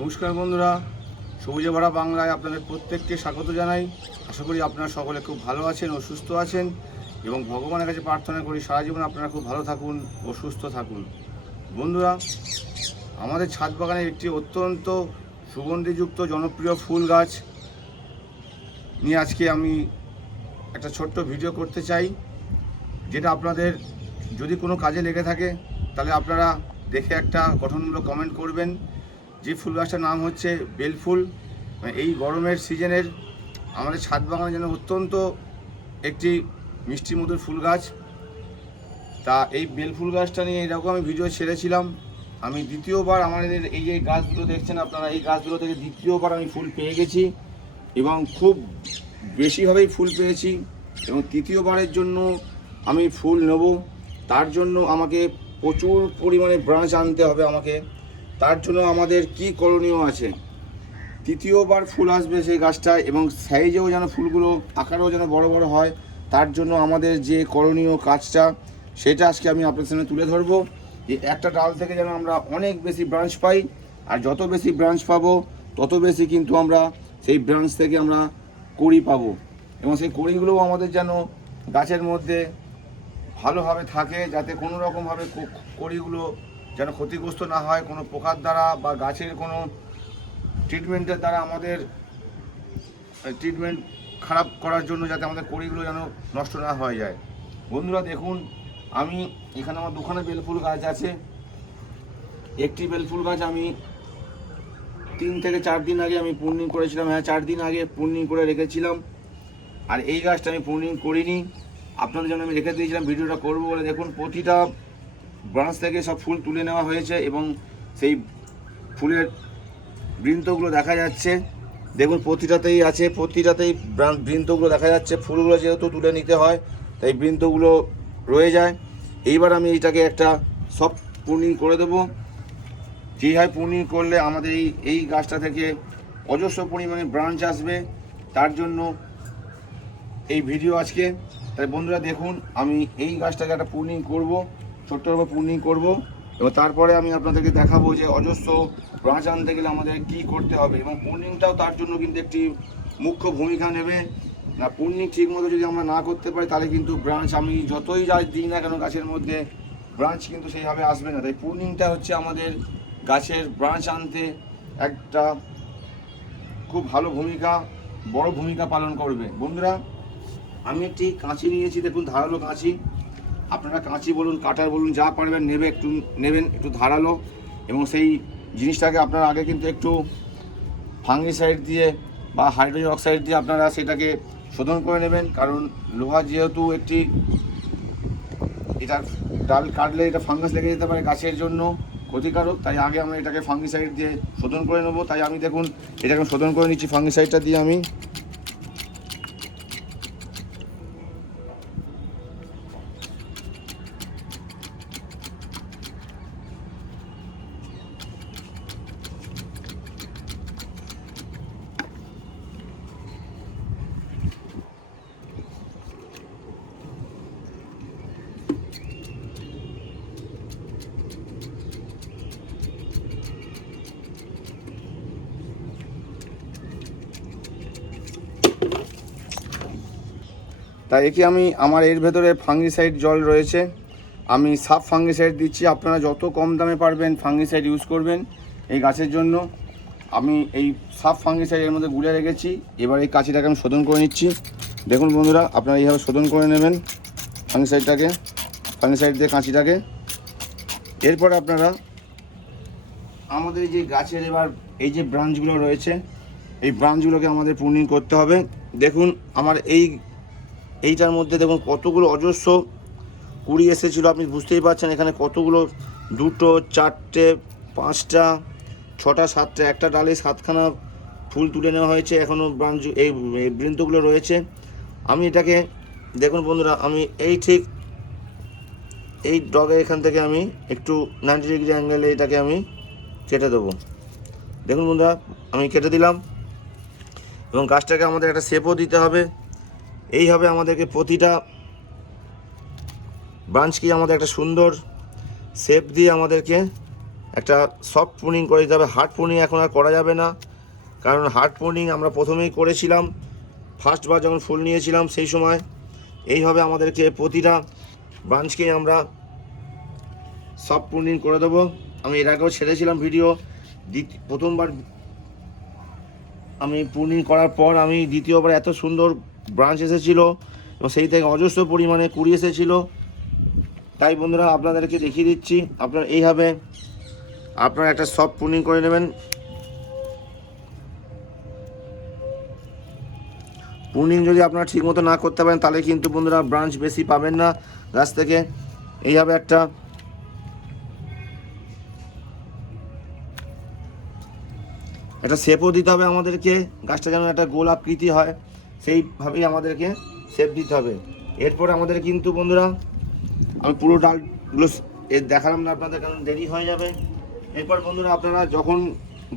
নমস্কার বন্ধুরা, সবুজে ভরা বাংলায় আপনাদের প্রত্যেককে স্বাগত জানাই। আশা করি আপনারা সকলে খুব ভালো আছেন ও সুস্থ আছেন এবং ভগবানের কাছে প্রার্থনা করি সারা জীবন আপনারা খুব ভালো থাকুন ও সুস্থ থাকুন। বন্ধুরা, আমাদের ছাদ বাগানের একটি অত্যন্ত সুগন্ধিযুক্ত জনপ্রিয় ফুল গাছ নিয়ে আজকে আমি একটা ছোট্ট ভিডিও করতে চাই, যেটা আপনাদের যদি কোনো কাজে লেগে থাকে তাহলে আপনারা দেখে একটা গঠনমূলক কমেন্ট করবেন। যে ফুল গাছটার নাম হচ্ছে বেলফুল। এই গরমের সিজনের আমাদের ছাদ বাগানে যেন অত্যন্ত একটি মিষ্টি মধুর ফুল গাছ। তা এই বেলফুল গাছটা নিয়ে এরকম আমি ভিডিও ছেড়েছিলাম। আমি দ্বিতীয়বার আমাদের এই যে গাছগুলো দেখছেন আপনারা, এই গাছগুলো থেকে দ্বিতীয়বার আমি ফুল পেয়ে গেছি এবং খুব বেশিভাবেই ফুল পেয়েছি এবং তৃতীয়বারের জন্য আমি ফুল নেব। তার জন্য আমাকে প্রচুর পরিমাণে ব্রাঞ্চ আনতে হবে আমাকে। তার জন্য আমাদের কি করণীয় আছে? তৃতীয়বার ফুল আসবে সেই গাছটায় এবং সাইজেও যেন ফুলগুলো আকারেও যেন বড় বড় হয়। তার জন্য আমাদের যে করণীয় কাজটা সেটা আজকে আমি আপনাদের সামনে তুলে ধরবো। যে একটা ডাল থেকে যেন আমরা অনেক বেশি ব্রাঞ্চ পাই, আর যত বেশি ব্রাঞ্চ পাবো তত বেশি কিন্তু আমরা সেই ব্রাঞ্চ থেকে আমরা কড়ি পাবো এবং সেই কড়িগুলোও আমাদের যেন গাছের মধ্যে ভালোভাবে থাকে, যাতে কোনো রকমভাবে কড়িগুলো যেন ক্ষতিগ্রস্ত না হয় কোনো পোকার দ্বারা বা গাছের কোনো ট্রিটমেন্টের দ্বারা। আমাদের ট্রিটমেন্ট খারাপ করার জন্য যাতে আমাদের কড়িগুলো যেন নষ্ট না হয়ে যায়। বন্ধুরা দেখুন, আমি এখানে আমার দুখানে বেলফুল গাছ আছে। একটি বেলফুল গাছ আমি 3 থেকে 4 দিন আগে আমি প্রুনিং করেছিলাম, 4 দিন আগে প্রুনিং করে রেখেছিলাম। আর এই গাছটা আমি প্রুনিং করিনি, আপনাদের জন্য আমি রেখে দিয়েছিলাম ভিডিওটা করবো বলে। দেখুন, প্রতিটা ব্রাঞ্চ থেকে সব ফুল তুলে নেওয়া হয়েছে এবং সেই ফুলের বৃন্তগুলো দেখা যাচ্ছে। দেখুন প্রতিটাতেই আছে, প্রতিটাতেই বৃন্তগুলো দেখা যাচ্ছে। ফুলগুলো যেহেতু তুলে নিতে হয় তাই বৃন্তগুলো রয়ে যায়। এইবার আমি এটাকে একটা সফট প্রুনিং করে দেবো। যেভাবে প্রুনিং করলে আমাদের এই গাছটা থেকে অজস্র পরিমাণে ব্রাঞ্চ আসবে, তার জন্য এই ভিডিও আজকে। তাই বন্ধুরা দেখুন, আমি এই গাছটাকে একটা প্রুনিং করবো, ছোট্টভাবে প্রুনিং করব এবং তারপরে আমি আপনাদেরকে দেখাবো যে অজস্র ব্রাঞ্চ আনতে গেলে আমাদের কী করতে হবে এবং প্রুনিংটাও তার জন্য কিন্তু একটি মুখ্য ভূমিকা নেবে। না, প্রুনিং ঠিকমতো যদি আমরা না করতে পারি তাহলে কিন্তু ব্রাঞ্চ আমি যতই যা দিই না কেন গাছের মধ্যে ব্রাঞ্চ কিন্তু সেইভাবে আসবে না। তাই প্রুনিংটা হচ্ছে আমাদের গাছের ব্রাঞ্চ আনতে একটা খুব ভালো ভূমিকা, বড় ভূমিকা পালন করবে। বন্ধুরা, আমি একটি কাঁচি নিয়েছি, দেখুন ধারালো কাঁচি। আপনারা কাঁচি বলুন, কাটার বলুন, যা পারবেন নেবেন একটু ধারালো। এবং সেই জিনিসটাকে আপনারা আগে কিন্তু একটু ফাঙ্গিসাইড দিয়ে বা হাইড্রোজেন অক্সাইড দিয়ে আপনারা সেটাকে শোধন করে নেবেন, কারণ লোহা যেহেতু একটি, এটা ডাল কাটলে এটা ফাঙ্গাস লেগে যেতে পারে, গাছের জন্য ক্ষতিকারক। তাই আগে আমরা এটাকে ফাঙ্গিসাইড দিয়ে শোধন করে নেবো। তাই আমি দেখুন এটাকে শোধন করে নিচ্ছি ফাঙ্গিসাইডটা দিয়ে আমি। তাই একে আমি আমার এর ভেতরে ফাঙ্গিসাইড জল রয়েছে, আমি সাফ ফাঙ্গিসাইড দিচ্ছি। আপনারা যত কম দামে পারবেন ফাঙ্গিসাইড ইউজ করবেন এই গাছের জন্য। আমি এই সাফ ফাঙ্গিসাইড এর মধ্যে গুলে রেখেছি। এবার এই কাঁচিটাকে আমি শোধন করে নিচ্ছি। দেখুন বন্ধুরা, আপনারা এইভাবে শোধন করে নেবেন ফাঙ্গিসাইড দিয়ে কাঁচিটাকে। এরপরে আপনারা আমাদের যে গাছের এবার এই যে ব্রাঞ্চগুলো রয়েছে এই ব্রাঞ্চগুলোকে আমাদের প্রুনিং করতে হবে। দেখুন আমার এইটার মধ্যে দেখুন কতগুলো অজস্র কুড়ি এসেছিলো, আপনি বুঝতেই পারছেন। এখানে কতগুলো, 2, 4, 5, 6, 7, একটা ডালে 7খানা ফুল তুলে নেওয়া হয়েছে। এখনও ব্রাঞ্চ এই বৃন্তগুলো রয়েছে। আমি এটাকে দেখুন বন্ধুরা, আমি ঠিক এই ডগের এখান থেকে আমি একটু 90 ডিগ্রি অ্যাঙ্গেলে এটাকে আমি কেটে দেবো। দেখুন বন্ধুরা, আমি কেটে দিলাম এবং গাছটাকে আমাদের একটা শেপও দিতে হবে। এইভাবে আমাদেরকে প্রতিটা ব্রাঞ্চকে আমাদের একটা সুন্দর শেপ দিয়ে আমাদেরকে একটা সফট প্রুনিং করে দিতে হবে। হার্ড প্রুনিং এখন আর করা যাবে না, কারণ হার্ড প্রুনিং আমরা প্রথমেই করেছিলাম ফার্স্টবার যখন ফুল নিয়েছিলাম সেই সময়। এইভাবে আমাদেরকে প্রতিটা ব্রাঞ্চকেই আমরা সফট প্রুনিং করে দেবো। আমি এর আগেও ছেড়েছিলাম ভিডিও। প্রথমবার আমি প্রুনিং করার পর আমি দ্বিতীয়বার এত সুন্দর ব্রাঞ্চ এসেছিলো এবং সেই থেকে অজস্র পরিমাণে কুড়ি এসেছিলো। তাই বন্ধুরা আপনাদেরকে দেখিয়ে দিচ্ছি, আপনারা এইভাবে আপনারা একটা সফট প্রুনিং করে নেবেন। প্রুনিং যদি আপনারা ঠিকমতো না করতে পারেন তাহলে কিন্তু বন্ধুরা ব্রাঞ্চ বেশি পাবেন না গাছ থেকে। এইভাবে একটা শেপও দিতে হবে আমাদেরকে, গাছটা যেন একটা গোল আকৃতি হয় সেইভাবেই আমাদেরকে শেপ দিতে হবে। এরপর আমাদের কিন্তু বন্ধুরা আমি পুরো ডালগুলো দেখালাম না আপনাদের, কারণ দেরি হয়ে যাবে। এরপর বন্ধুরা আপনারা যখন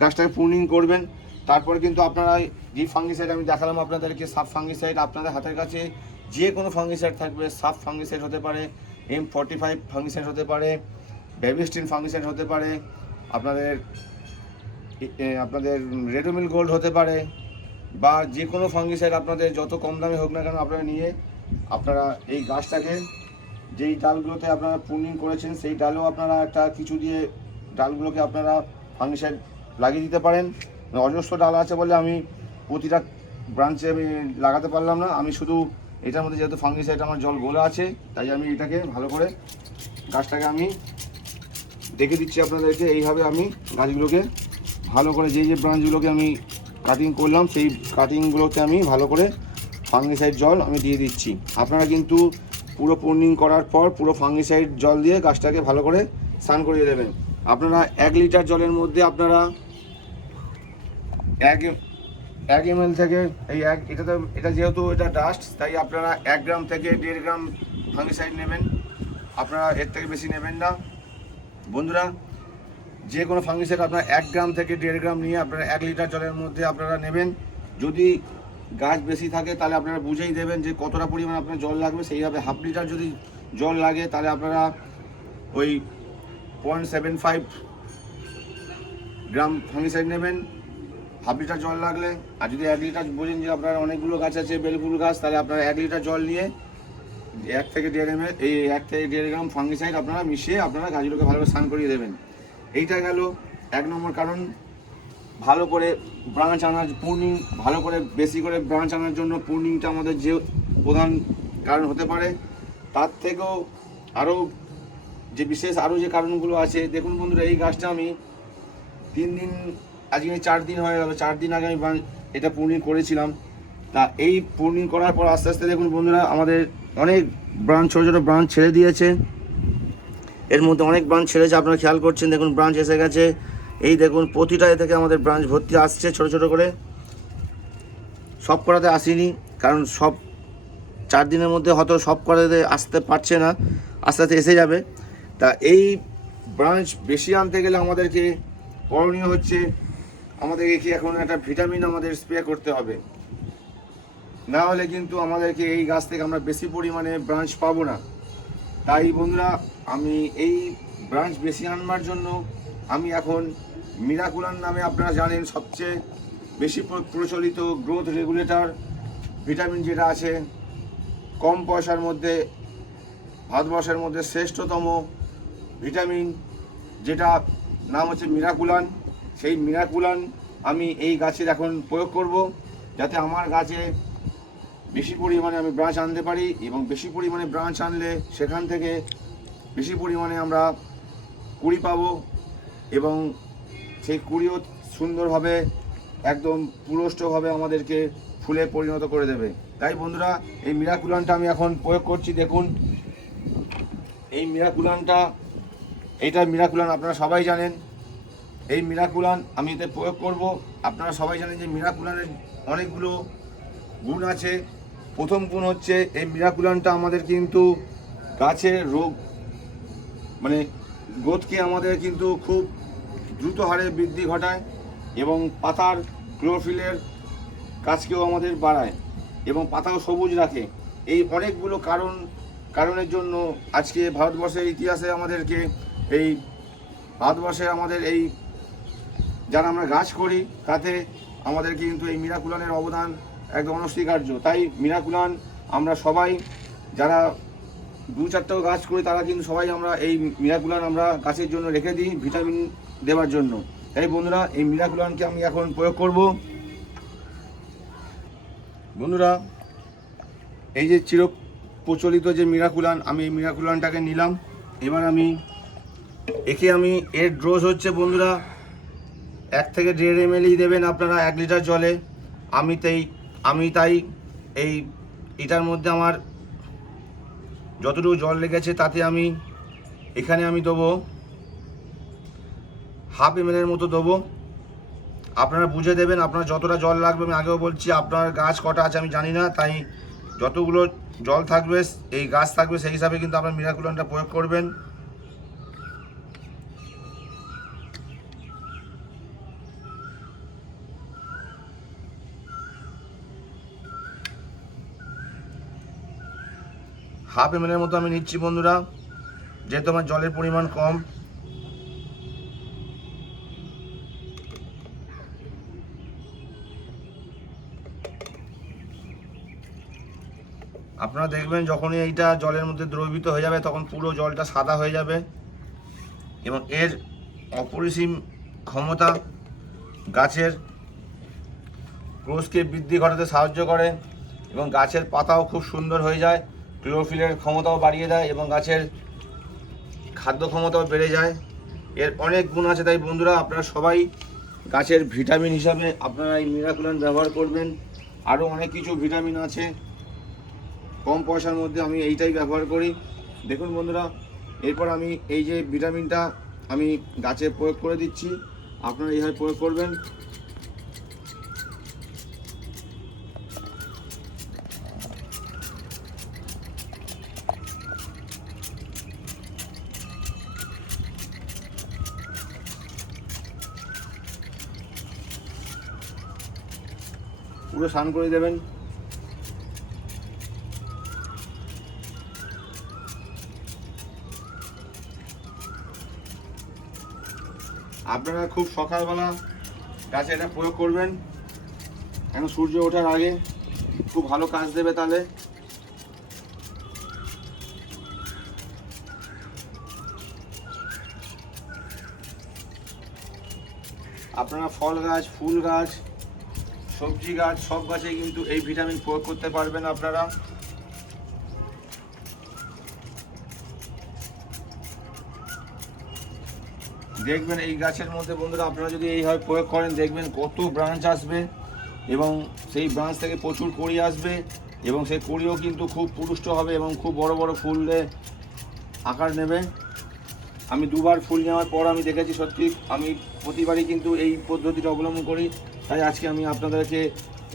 গাছটাকে প্রুনিং করবেন তারপর কিন্তু আপনারা যে ফাঙ্গিসাইড আমি দেখালাম আপনাদেরকে, সাব ফাঙ্গিসাইড, আপনাদের হাতের কাছে যে কোনো ফাঙ্গিসাইড থাকবে, সাব ফাঙ্গিসাইড হতে পারে, M45 ফাঙ্গিসাইড হতে পারে, বেবিস্টিন ফাঙ্গিসাইড হতে পারে, আপনাদের রেডোমিল গোল্ড হতে পারে, বা যে কোনো ফাঙ্গিসাইড আপনাদের যত কম দামে হোক না কেন আপনারা নিয়ে আপনারা এই গাছটাকে যেই ডালগুলোতে আপনারা প্রুনিং করেছেন সেই ডালেও আপনারা একটা কিছু দিয়ে ডালগুলোকে আপনারা ফাঙ্গিসাইড লাগিয়ে দিতে পারেন। অজস্র ডাল আছে বলে আমি প্রতিটা ব্রাঞ্চে আমি লাগাতে পারলাম না। আমি শুধু এটার মধ্যে যেহেতু ফাঙ্গিসাইড আমার জল গোলা আছে তাই আমি এটাকে ভালো করে গাছটাকে আমি দেখে দিচ্ছি আপনাদেরকে। এইভাবে আমি গাছগুলোকে ভালো করে যে ব্রাঞ্চগুলোকে আমি কাটিং করলাম সেই কাটিংগুলোতে আমি ভালো করে ফাঙ্গিসাইড জল আমি দিয়ে দিচ্ছি। আপনারা কিন্তু পুরো প্রুনিং করার পর পুরো ফাঙ্গিসাইড জল দিয়ে গাছটাকে ভালো করে স্নান করিয়ে দেবেন। আপনারা 1 লিটার জলের মধ্যে আপনারা 1 ml থেকে এটা যেহেতু এটা ডাস্ট তাই আপনারা 1 গ্রাম থেকে 1.5 গ্রাম ফাঙ্গিসাইড নেবেন, আপনারা এর থেকে বেশি নেবেন না বন্ধুরা। যে কোনো ফাঙ্গিসাইড আপনারা 1 গ্রাম থেকে 1.5 গ্রাম নিয়ে আপনারা 1 লিটার জলের মধ্যে আপনারা নেবেন। যদি গাছ বেশি থাকে তাহলে আপনারা বুঝেই দেবেন যে কতটা পরিমাণ আপনার জল লাগবে, সেইভাবে হাফ লিটার যদি জল লাগে তাহলে আপনারা ওই 0.75 গ্রাম ফাঙ্গিসাইড নেবেন হাফ লিটার জল লাগলে। আর যদি 1 লিটার বোঝেন যে আপনার অনেকগুলো গাছ আছে বেলফুল গাছ, তাহলে আপনারা 1 লিটার জল নিয়ে 1 থেকে 1.5 গ্রাম ফাঙ্গিসাইড আপনারা মিশিয়ে আপনারা গাছগুলোকে ভালোভাবে স্নান করিয়ে দেবেন। এইটা গেল 1 নম্বর কারণ, ভালো করে ব্রাঞ্চ আনার প্রুনিং, ভালো করে বেশি করে ব্রাঞ্চ আনার জন্য প্রুনিংটা আমাদের যে প্রধান কারণ হতে পারে। তার থেকেও আরও যে কারণগুলো আছে দেখুন বন্ধুরা, এই গাছটা আমি 3 দিন, আজকে 4 দিন হয়ে গেল, 4 দিন আগে আমি এটা প্রুনিং করেছিলাম। তা এই প্রুনিং করার পর আস্তে আস্তে দেখুন বন্ধুরা আমাদের অনেক ব্রাঞ্চ, ছোটো ছোটো ব্রাঞ্চ ছেড়ে দিয়েছে। এর মধ্যে অনেক ব্রাঞ্চ ছেড়েছে, আপনারা খেয়াল করছেন, দেখুন ব্রাঞ্চ এসে গেছে। এই দেখুন প্রতিটা থেকে আমাদের ব্রাঞ্চ ভর্তি আসছে ছোটো ছোটো করে। সব করাতে আসেনি, কারণ সব 4 দিনের মধ্যে হয়তো সব করাতে আসতে পারছে না, আস্তে আস্তে এসে যাবে। তা এই ব্রাঞ্চ বেশি আনতে গেলে আমাদেরকে করণীয় হচ্ছে আমাদেরকে কি এখন একটা ভিটামিন আমাদের স্প্রে করতে হবে, না হলে কিন্তু আমাদেরকে এই গাছ থেকে আমরা বেশি পরিমাণে ব্রাঞ্চ পাবো না। তাই বন্ধুরা আমি এই ব্রাঞ্চ বেশি আনবার জন্য আমি এখন মিরাকুলান নামে আপনারা জানেন সবচেয়ে বেশি প্রচলিত গ্রোথ রেগুলেটর ভিটামিন যেটা আছে, কম পয়সার মধ্যে ভারতবর্ষের মধ্যে শ্রেষ্ঠতম ভিটামিন, যেটা নাম হচ্ছে মিরাকুলান। সেই মিরাকুলান আমি এই গাছের এখন প্রয়োগ করব, যাতে আমার গাছে বেশি পরিমাণে আমি ব্রাঞ্চ আনতে পারি, এবং বেশি পরিমাণে ব্রাঞ্চ আনলে সেখান থেকে বেশি পরিমাণে আমরা কুড়ি পাবো, এবং সেই কুড়িও সুন্দরভাবে একদম পুরষ্টভাবে আমাদেরকে ফুলে পরিণত করে দেবে। তাই বন্ধুরা এই মিরাকুলানটা আমি এখন প্রয়োগ করছি। দেখুন এই মিরাকুলানটা, এইটা মিরাকুলান আপনারা সবাই জানেন। এই মিরাকুলান আমি এতে প্রয়োগ করব। আপনারা সবাই জানেন যে মিরাকুলানের অনেকগুলো গুণ আছে। প্রথম গুণ হচ্ছে এই মিরাকুলানটা আমাদের কিন্তু গাছের রোগ মানে গ্রোথকে আমাদের কিন্তু খুব দ্রুত হারে বৃদ্ধি ঘটায়, এবং পাতার ক্লোরোফিলের কাজকেও আমাদের বাড়ায়, এবং পাতাও সবুজ রাখে। এই অনেকগুলো কারণের জন্য আজকে ভারতবর্ষের ইতিহাসে আমাদেরকে এই ভারতবর্ষে আমাদের এই যারা আমরা গাছ করি তাতে আমাদের কিন্তু এই মিরাকুলানের অবদান একদম অনস্বীকার্য। তাই মিরাকুলান আমরা সবাই যারা 2-4টাও গাছ করি তারা কিন্তু সবাই আমরা এই মিরাকুলান আমরা গাছের জন্য রেখে দিই ভিটামিন দেওয়ার জন্য। তাই বন্ধুরা এই মিরাকুলানকে আমি এখন প্রয়োগ করব। বন্ধুরা এই যে চির প্রচলিত যে মিরাকুলান, আমি এই মিরাকুলানটাকে নিলাম। এবার আমি এর ডোজ হচ্ছে বন্ধুরা 1 থেকে 1.5 ml দেবেন আপনারা 1 লিটার জলে। আমি তাই এই এটার মধ্যে আমার যতটুকু জল লেগেছে তাতে এখানে আমি দেবো 1/2 ml মতো দেবো। আপনারা বুঝে দেবেন আপনার যতটা জল লাগবে। আমি আগেও বলছি আপনার গাছ কটা আছে আমি জানি না, তাই যতগুলো জল থাকবে এই গাছ থাকবে সেই হিসাবে কিন্তু আপনার মিরাকুলানটা প্রয়োগ করবেন। হাফ ml মতো আমি নিচ্ছি বন্ধুরা, যেহেতু আমার জলের পরিমাণ কম। আপনারা দেখবেন যখনই এইটা জলের মধ্যে দ্রবীভূত হয়ে যাবে তখন পুরো জলটা সাদা হয়ে যাবে এবং এর অপরিসীম ক্ষমতা গাছের গ্রোথকে বৃদ্ধি ঘটাতে সাহায্য করে এবং গাছের পাতাও খুব সুন্দর হয়ে যায়, ক্লোরোফিলের ক্ষমতাও বাড়িয়ে দেয় এবং গাছের খাদ্য ক্ষমতাও বেড়ে যায়। এর অনেক গুণ আছে। তাই বন্ধুরা আপনারা সবাই গাছের ভিটামিন হিসাবে আপনারা এই মিরাকুলান ব্যবহার করবেন। আরও অনেক কিছু ভিটামিন আছে, কম পয়সার মধ্যে আমি এইটাই ব্যবহার করি। দেখুন বন্ধুরা, এরপর আমি এই যে ভিটামিনটা আমি গাছে প্রয়োগ করে দিচ্ছি, আপনারা এইভাবে প্রয়োগ করবেন। পুরো স্নান করে দেবেন। আপনারা খুব সকালবেলা গাছে এটা প্রয়োগ করবেন, এখন সূর্য ওঠার আগে খুব ভালো কাজ দেবে। তাহলে আপনারা ফল গাছ, ফুল গাছ, সবজি গাছ সব গাছে কিন্তু এই ভিটামিন প্রয়োগ করতে পারবেন আপনারা। দেখবেন এই গাছের মধ্যে বন্ধুরা আপনারা যদি এইভাবে প্রয়োগ করেন দেখবেন কত ব্রাঞ্চ আসবে এবং সেই ব্রাঞ্চ থেকে প্রচুর কড়ি আসবে এবং সেই কড়িও কিন্তু খুব পুষ্ট হবে এবং খুব বড় বড় ফুলে আকার নেবে। আমি 2বার ফুল নেওয়ার পর আমি দেখেছি সত্যি আমি প্রতিবারই কিন্তু এই পদ্ধতিটা অবলম্বন করি। তাই আজকে আমি আপনাদেরকে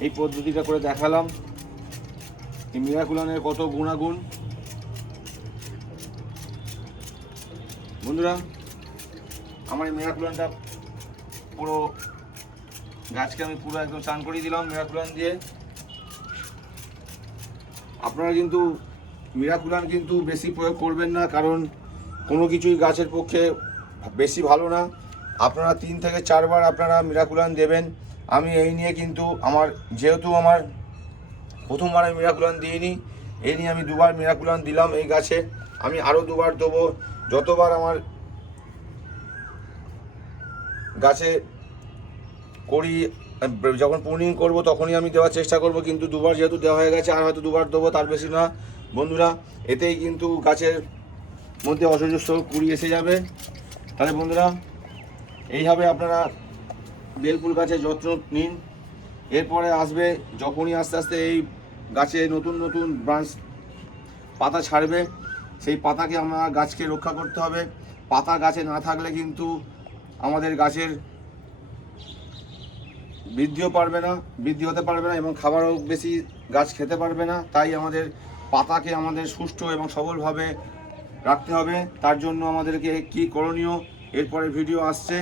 এই পদ্ধতিটা করে দেখালাম এই মিরাকুলানের কত গুণাগুণ। বন্ধুরা আমার এই মিরাকুলানটা পুরো গাছকে আমি পুরো একদম স্নান করিয়ে দিলাম মিরাকুলান দিয়ে। আপনারা কিন্তু মিরাকুলান কিন্তু বেশি প্রয়োগ করবেন না, কারণ কোনো কিছুই গাছের পক্ষে বেশি ভালো না। আপনারা 3 থেকে 4 বার আপনারা মিরাকুলান দেবেন। আমি এই নিয়ে কিন্তু যেহেতু আমার প্রথমবার আমি মিরাকুলান দিইনি, এই নিয়ে আমি 2বার মিরাকুলান দিলাম এই গাছে। আমি আরও 2বার দেবো। যতবার আমার গাছে করি যখন প্রুনিং করব তখনই আমি দেওয়ার চেষ্টা করব, কিন্তু 2বার যেহেতু দেওয়া হয়ে গেছে আর হয়তো 2বার দেবো, তার বেশি না বন্ধুরা। এতেই কিন্তু গাছের মধ্যে অসহ্য কুড়ি এসে যাবে। তাহলে বন্ধুরা এইভাবে আপনারা বেলফুল গাছের যত্ন নিন। এরপরে আসবে যখনই আস্তে আস্তে এই গাছে নতুন নতুন ব্রাঞ্চ পাতা ছাড়বে, সেই পাতাকে আমরা গাছকে রক্ষা করতে হবে। পাতা গাছে না থাকলে কিন্তু আমাদের গাছের বৃদ্ধি হতে পারবে না এবং খাবারও বেশি গাছ খেতে পারবে না। তাই আমাদের পাতাকে আমাদের সুষ্ঠু এবং সবলভাবে রাখতে হবে। তার জন্য আমাদেরকে কি করণীয় এরপরে ভিডিও আসছে,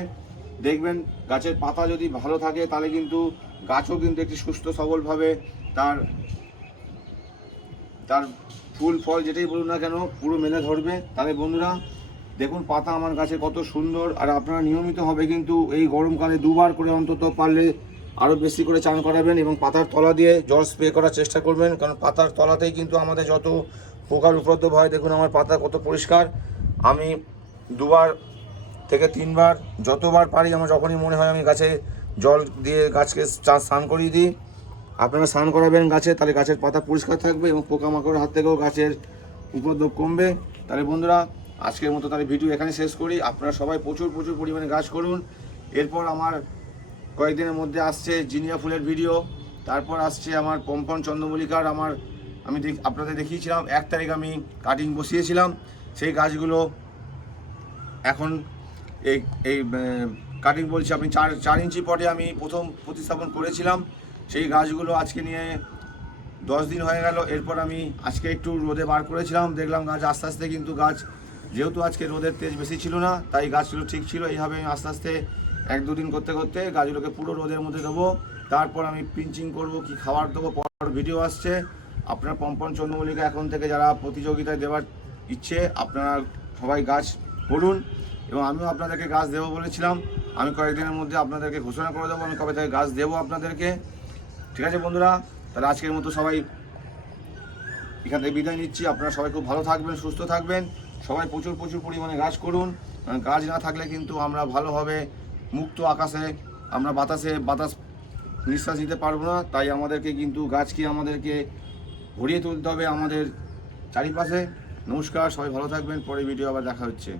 দেখবেন। গাছের পাতা যদি ভালো থাকে তাহলে কিন্তু গাছও কিন্তু একটি সুস্থ সবলভাবে তার ফুল ফল যেটাই বলুন না কেন পুরো মেলে ধরবে। তাহলে বন্ধুরা দেখুন পাতা আমার গাছে কত সুন্দর। আর আপনারা নিয়মিত হবে কিন্তু এই গরমকালে 2 বার করে অন্তত পারলে আরও বেশি করে চান করাবেন এবং পাতার তলা দিয়ে জল স্প্রে করার চেষ্টা করবেন, কারণ পাতার তলাতেই কিন্তু আমাদের যত পোকার উপদ্রব হয়। দেখুন আমার পাতা কত পরিষ্কার। আমি 2 বার থেকে 3 বার যতবার পারি আমার যখনই মনে হয় আমি গাছে জল দিয়ে গাছকে স্নান করিয়ে দিই। আপনারা স্নান করাবেন গাছে, তাহলে গাছের পাতা পরিষ্কার থাকবে এবং পোকামাকড়ের হাত থেকেও গাছের উপদ্রব কমবে। তাহলে বন্ধুরা আজকের মতো তাহলে ভিডিও এখানে শেষ করি। আপনারা সবাই প্রচুর পরিমাণে গাছ করুন। এরপর আমার কয়েকদিনের মধ্যে আসছে জিনিয়া ফুলের ভিডিও, তারপর আসছে আমার পম্পন চন্দ্রমল্লিকার আমি আপনাদের দেখিয়েছিলাম 1 তারিখ আমি কাটিং বসিয়েছিলাম। সেই গাছগুলো এখন এই কাটিং বলছি আপনি 4 ইঞ্চি পটে আমি প্রথম প্রতিস্থাপন করেছিলাম। সেই গাছগুলো আজকে নিয়ে 10 দিন হয়ে গেল। এরপর আমি আজকে একটু রোদে বার করেছিলাম, দেখলাম গাছ আস্তে আস্তে কিন্তু গাছ যেহেতু আজকে রোদের তেজ বেশি ছিল না তাই গাছগুলো ঠিক ছিল। এইভাবে আমি আস্তে আস্তে 1-2 দিন করতে করতে গাছগুলোকে পুরো রোদের মধ্যে দেবো। তারপর আমি পিঞ্চিং করব, কি খাবার দেবো, পর ভিডিও আসছে। আপনার পম্পন চন্দ্রমল্লিকা এখন থেকে যারা প্রতিযোগিতায় দেওয়ার ইচ্ছে আপনারা সবাই গাছ করুন এবং আমিও আপনাদেরকে গাছ দেবো বলেছিলাম। আমি কয়েকদিনের মধ্যে আপনাদেরকে ঘোষণা করে দেবো আমি কবে থেকে গাছ দেবো আপনাদেরকে। ঠিক আছে বন্ধুরা, তাহলে আজকের মতো সবাই এখান থেকে বিদায় নিচ্ছি। আপনারা সবাই খুব ভালো থাকবেন, সুস্থ থাকবেন। সবাই প্রচুর পরিমাণে গাছ করুন। গাছ না থাকলে কিন্তু আমরা ভালোভাবে মুক্ত আকাশে আমরা বাতাস নিঃশ্বাস নিতে পারবো না। তাই আমাদেরকে কিন্তু গাছকে আমাদেরকে ভরিয়ে তুলতে হবে আমাদের চারিপাশে। নমস্কার, সবাই ভালো থাকবেন। পরে ভিডিও আবার দেখা হচ্ছে।